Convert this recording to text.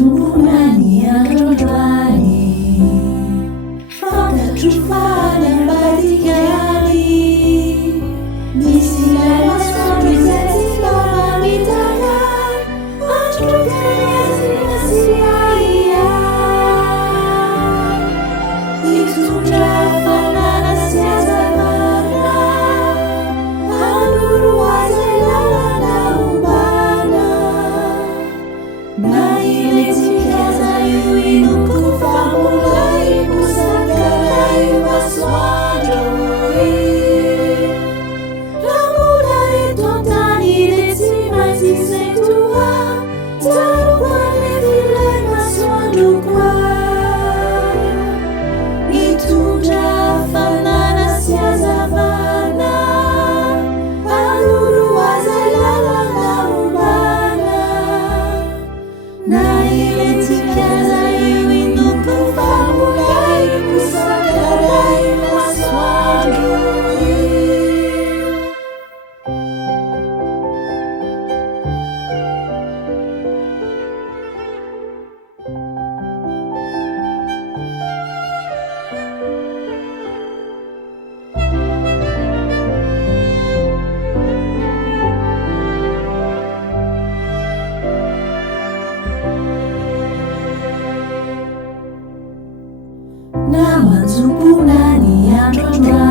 tumbunani androdwani fankatrofana batikani misy ilay masoandro izay tsy fanamitana androkany aziasiaia mitondra fanana sy azavana anoro azay lalana ombana na iletsikaza io inoko famolai posakana io masoandro ramola eto antany le tsy maintsy zay toa tsarokoane ilay masoandro koa mitondra fanana sy azavana anoro azay lalana ombana na iletsikaza io inoko famolai posakana io masoandro namanjombonany androdra